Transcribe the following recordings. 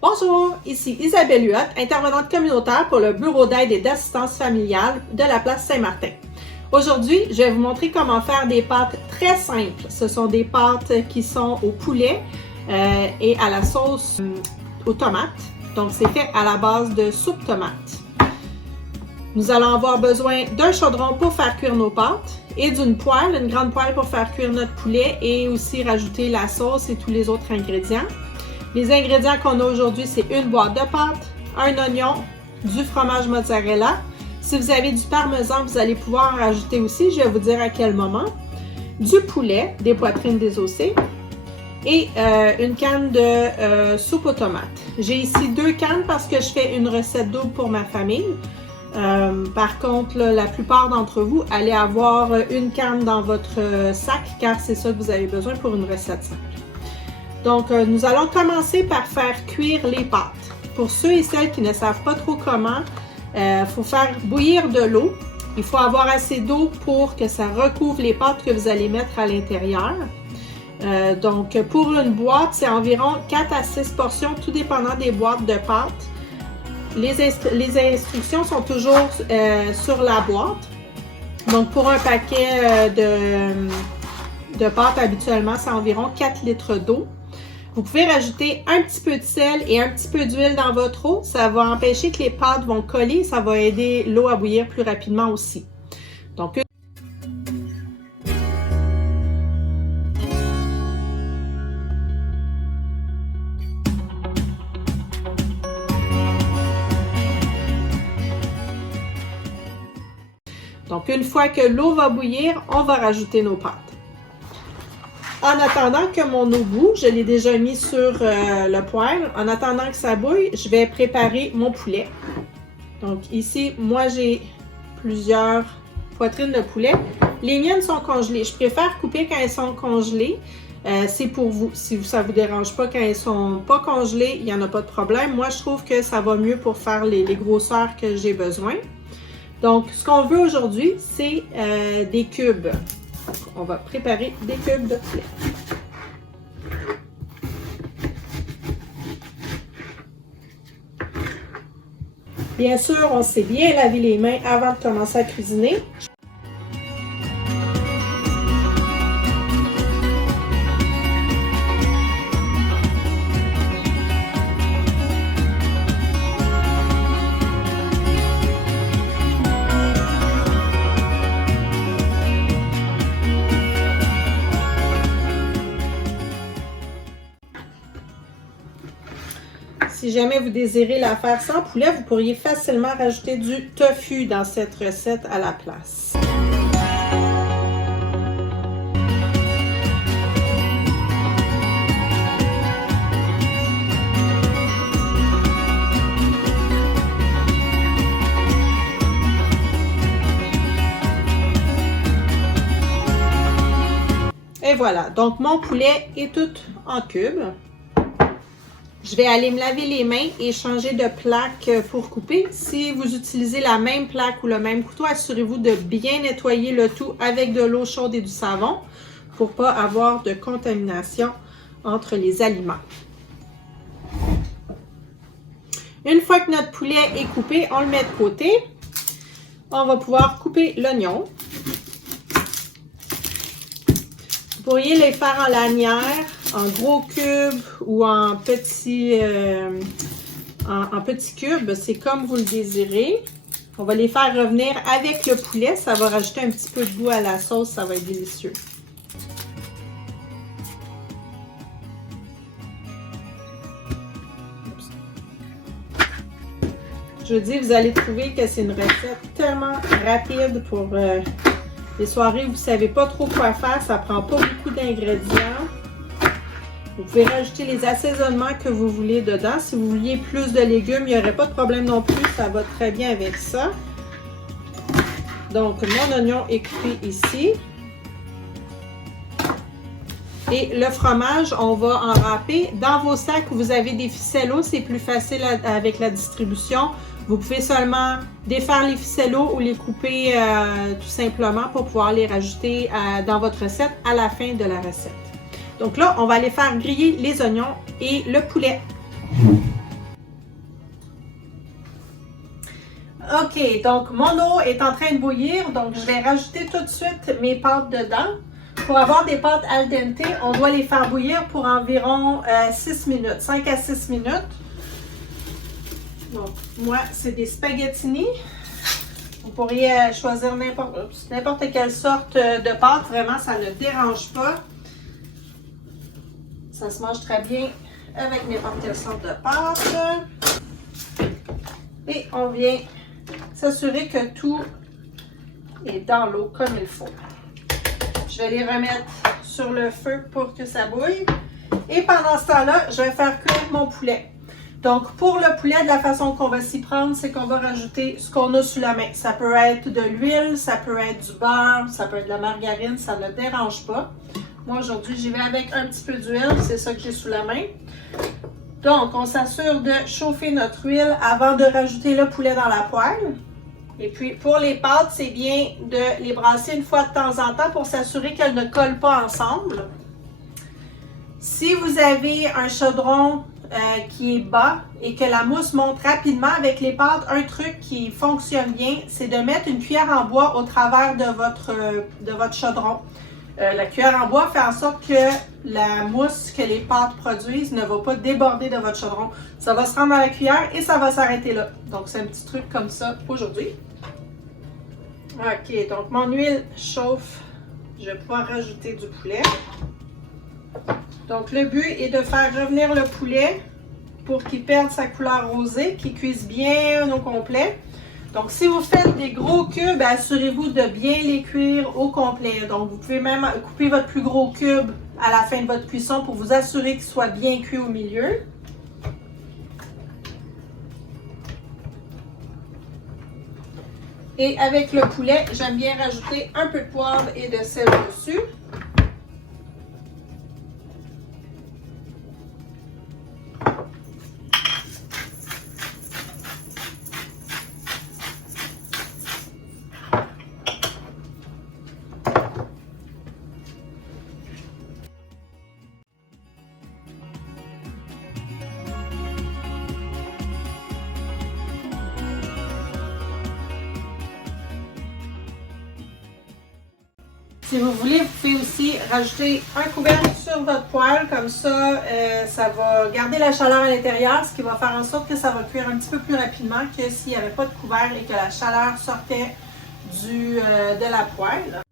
Bonjour, ici Isabelle Huot, intervenante communautaire pour le Bureau d'aide et d'assistance familiale de la place Saint-Martin. Aujourd'hui, je vais vous montrer comment faire des pâtes très simples. Ce sont des pâtes qui sont au poulet et à la sauce aux tomates. Donc, c'est fait à la base de soupe tomate. Nous allons avoir besoin d'un chaudron pour faire cuire nos pâtes et d'une poêle, une grande poêle pour faire cuire notre poulet et aussi rajouter la sauce et tous les autres ingrédients. Les ingrédients qu'on a aujourd'hui, c'est une boîte de pâte, un oignon, du fromage mozzarella. Si vous avez du parmesan, vous allez pouvoir en rajouter aussi, je vais vous dire à quel moment. Du poulet, des poitrines désossées et une canne de soupe aux tomates. J'ai ici 2 cannes parce que je fais une recette double pour ma famille. Par contre, là, la plupart d'entre vous, allez avoir une canne dans votre sac car c'est ça que vous avez besoin pour une recette simple. Donc, nous allons commencer par faire cuire les pâtes. Pour ceux et celles qui ne savent pas trop comment, il faut faire bouillir de l'eau. Il faut avoir assez d'eau pour que ça recouvre les pâtes que vous allez mettre à l'intérieur. Donc, pour une boîte, c'est environ 4 à 6 portions, tout dépendant des boîtes de pâtes. Les instructions sont toujours sur la boîte. Donc, pour un paquet de pâtes, habituellement, c'est environ 4 litres d'eau. Vous pouvez rajouter un petit peu de sel et un petit peu d'huile dans votre eau. Ça va empêcher que les pâtes vont coller. Ça va aider l'eau à bouillir plus rapidement aussi. Donc, une fois que l'eau va bouillir, on va rajouter nos pâtes. En attendant que mon eau bout, je l'ai déjà mis sur le poêle. En attendant que ça bouille, je vais préparer mon poulet. Donc ici, moi j'ai plusieurs poitrines de poulet. Les miennes sont congelées. Je préfère couper quand elles sont congelées. C'est pour vous. Si ça ne vous dérange pas quand elles ne sont pas congelées, il n'y en a pas de problème. Moi, je trouve que ça va mieux pour faire les grosseurs que j'ai besoin. Donc, ce qu'on veut aujourd'hui, c'est des cubes. On va préparer des cubes de poulet. Bien sûr, on s'est bien lavé les mains avant de commencer à cuisiner. Si jamais vous désirez la faire sans poulet, vous pourriez facilement rajouter du tofu dans cette recette à la place. Et voilà, donc mon poulet est tout en cubes. Je vais aller me laver les mains et changer de plaque pour couper. Si vous utilisez la même plaque ou le même couteau, assurez-vous de bien nettoyer le tout avec de l'eau chaude et du savon pour ne pas avoir de contamination entre les aliments. Une fois que notre poulet est coupé, on le met de côté. On va pouvoir couper l'oignon. Vous pourriez les faire en lanière, en gros cubes ou en petits cubes. C'est comme vous le désirez. On va les faire revenir avec le poulet. Ça va rajouter un petit peu de goût à la sauce. Ça va être délicieux. Je dis, vous allez trouver que c'est une recette tellement rapide pour les soirées où vous ne savez pas trop quoi faire. Ça ne prend pas beaucoup d'ingrédients. Vous pouvez rajouter les assaisonnements que vous voulez dedans. Si vous vouliez plus de légumes, il n'y aurait pas de problème non plus. Ça va très bien avec ça. Donc, mon oignon est coupé ici. Et le fromage, on va en râper. Dans vos sacs où vous avez des ficellos, c'est plus facile avec la distribution. Vous pouvez seulement défaire les ficellos ou les couper tout simplement pour pouvoir les rajouter dans votre recette à la fin de la recette. Donc là, on va aller faire griller les oignons et le poulet. OK, donc mon eau est en train de bouillir, donc je vais rajouter tout de suite mes pâtes dedans. Pour avoir des pâtes al dente, on doit les faire bouillir pour environ 6 minutes, 5 à 6 minutes. Donc, moi, c'est des spaghettini. Vous pourriez choisir n'importe quelle sorte de pâte, vraiment, ça ne dérange pas. Ça se mange très bien avec n'importe quelle sorte de pâte. Et on vient s'assurer que tout est dans l'eau comme il faut. Je vais les remettre sur le feu pour que ça bouille. Et pendant ce temps-là, je vais faire cuire mon poulet. Donc, pour le poulet, de la façon qu'on va s'y prendre, c'est qu'on va rajouter ce qu'on a sous la main. Ça peut être de l'huile, ça peut être du beurre, ça peut être de la margarine, ça ne dérange pas. Moi, aujourd'hui, j'y vais avec un petit peu d'huile, c'est ça que j'ai sous la main. Donc, on s'assure de chauffer notre huile avant de rajouter le poulet dans la poêle. Et puis, pour les pâtes, c'est bien de les brasser une fois de temps en temps pour s'assurer qu'elles ne collent pas ensemble. Si vous avez un chaudron qui est bas et que la mousse monte rapidement avec les pâtes, un truc qui fonctionne bien, c'est de mettre une cuillère en bois au travers de votre chaudron. La cuillère en bois fait en sorte que la mousse que les pâtes produisent ne va pas déborder de votre chaudron. Ça va se rendre dans la cuillère et ça va s'arrêter là. Donc, c'est un petit truc comme ça aujourd'hui. OK, donc mon huile chauffe. Je vais pouvoir rajouter du poulet. Donc, le but est de faire revenir le poulet pour qu'il perde sa couleur rosée, qu'il cuise bien au complet. Donc, si vous faites des gros cubes, assurez-vous de bien les cuire au complet. Donc, vous pouvez même couper votre plus gros cube à la fin de votre cuisson pour vous assurer qu'il soit bien cuit au milieu. Et avec le poulet, j'aime bien rajouter un peu de poivre et de sel dessus. Si vous voulez, vous pouvez aussi rajouter un couvercle sur votre poêle, comme ça, ça va garder la chaleur à l'intérieur, ce qui va faire en sorte que ça va cuire un petit peu plus rapidement que s'il n'y avait pas de couvercle et que la chaleur sortait de la poêle.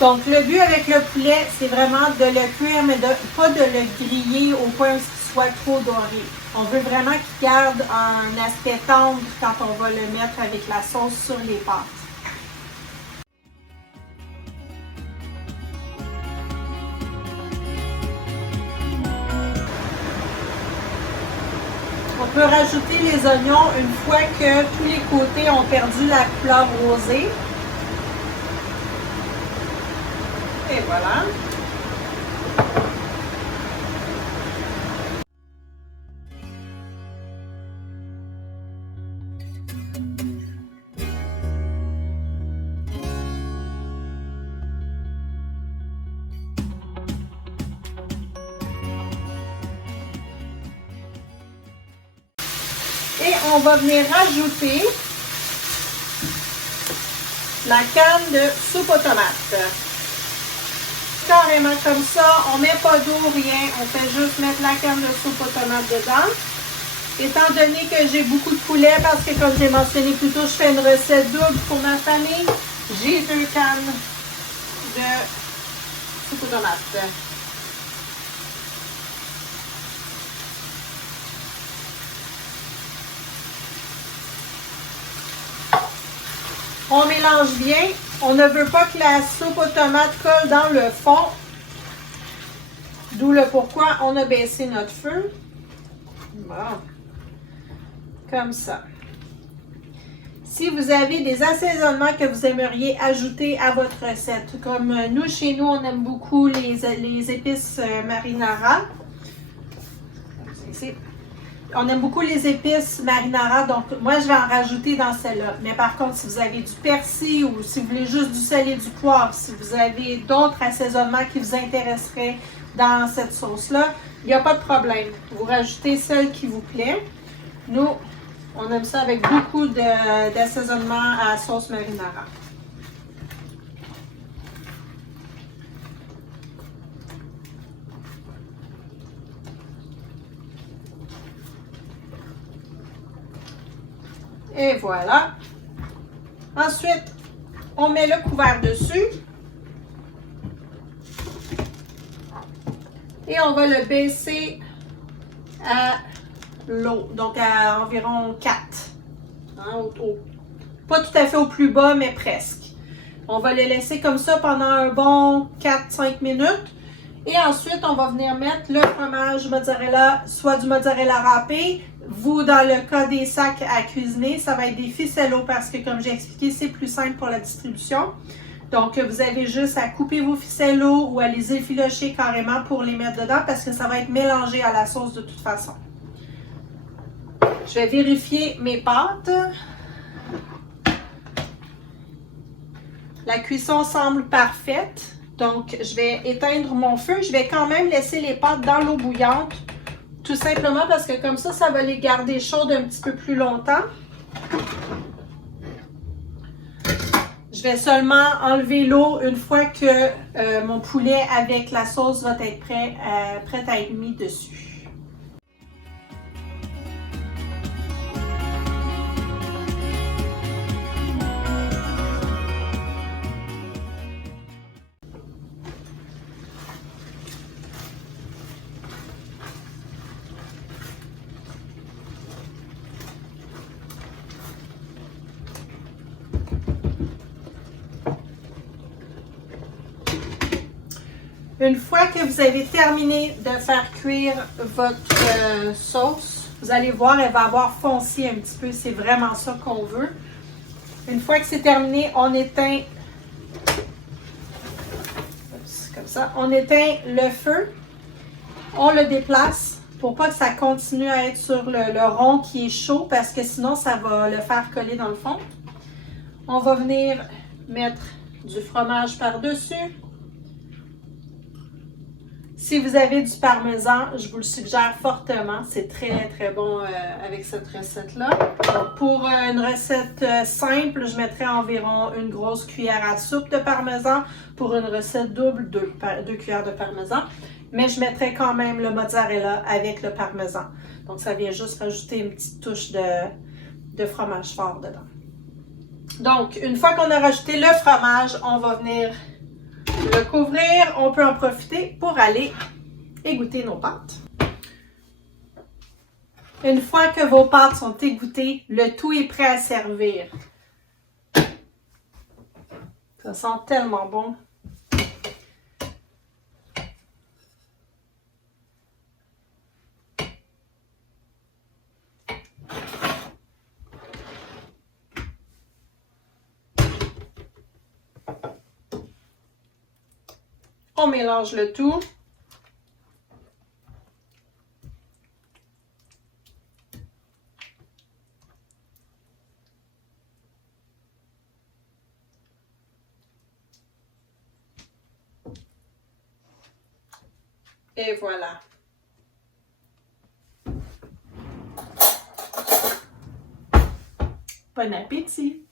Donc, le but avec le poulet, c'est vraiment de le cuire, mais pas de le griller au point où il soit trop doré. On veut vraiment qu'il garde un aspect tendre quand on va le mettre avec la sauce sur les pâtes. On peut rajouter les oignons une fois que tous les côtés ont perdu la couleur rosée. Et voilà. Et on va venir rajouter la canne de soupe aux tomates. Carrément comme ça, on ne met pas d'eau, rien, on fait juste mettre la canne de soupe aux tomates dedans. Étant donné que j'ai beaucoup de poulet, parce que comme j'ai mentionné plus tôt, je fais une recette double pour ma famille, j'ai 2 cannes de soupe aux tomates. On mélange bien On ne veut pas que la soupe aux tomates colle dans le fond. D'où le pourquoi on a baissé notre feu. Bon. Comme ça. Si vous avez des assaisonnements que vous aimeriez ajouter à votre recette, comme nous, chez nous, on aime beaucoup les épices marinara. On aime beaucoup les épices marinara, donc moi, je vais en rajouter dans celle-là. Mais par contre, si vous avez du persil ou si vous voulez juste du sel et du poivre, si vous avez d'autres assaisonnements qui vous intéresseraient dans cette sauce-là, il n'y a pas de problème. Vous rajoutez celle qui vous plaît. Nous, on aime ça avec beaucoup d'assaisonnement à sauce marinara. Et voilà. Ensuite, on met le couvert dessus. Et on va le baisser à l'eau, donc à environ 4. Hein, pas tout à fait au plus bas, mais presque. On va les laisser comme ça pendant un bon 4-5 minutes. Et ensuite, on va venir mettre le fromage mozzarella, soit du mozzarella râpé. Vous, dans le cas des sacs à cuisiner, ça va être des ficellos parce que, comme j'ai expliqué, c'est plus simple pour la distribution. Donc, vous avez juste à couper vos ficellos ou à les effilocher carrément pour les mettre dedans parce que ça va être mélangé à la sauce de toute façon. Je vais vérifier mes pâtes. La cuisson semble parfaite. Donc, je vais éteindre mon feu. Je vais quand même laisser les pâtes dans l'eau bouillante. Tout simplement parce que comme ça va les garder chaudes un petit peu plus longtemps. Je vais seulement enlever l'eau une fois que mon poulet avec la sauce va être prêt à être mis dessus. Une fois que vous avez terminé de faire cuire votre sauce, vous allez voir, elle va avoir foncé un petit peu. C'est vraiment ça qu'on veut. Une fois que c'est terminé, on éteint, comme ça, on éteint le feu. On le déplace pour pas que ça continue à être sur le rond qui est chaud parce que sinon, ça va le faire coller dans le fond. On va venir mettre du fromage par-dessus. Si vous avez du parmesan, je vous le suggère fortement. C'est très, très bon avec cette recette-là. Pour une recette simple, je mettrais environ une grosse cuillère à soupe de parmesan. Pour une recette double, 2 cuillères de parmesan. Mais je mettrais quand même le mozzarella avec le parmesan. Donc, ça vient juste rajouter une petite touche de fromage fort dedans. Donc, une fois qu'on a rajouté le fromage, on va venir le couvrir. On peut en profiter pour aller égoutter nos pâtes. Une fois que vos pâtes sont égouttées, le tout est prêt à servir. Ça sent tellement bon. On mélange le tout. Et voilà. Bon appétit!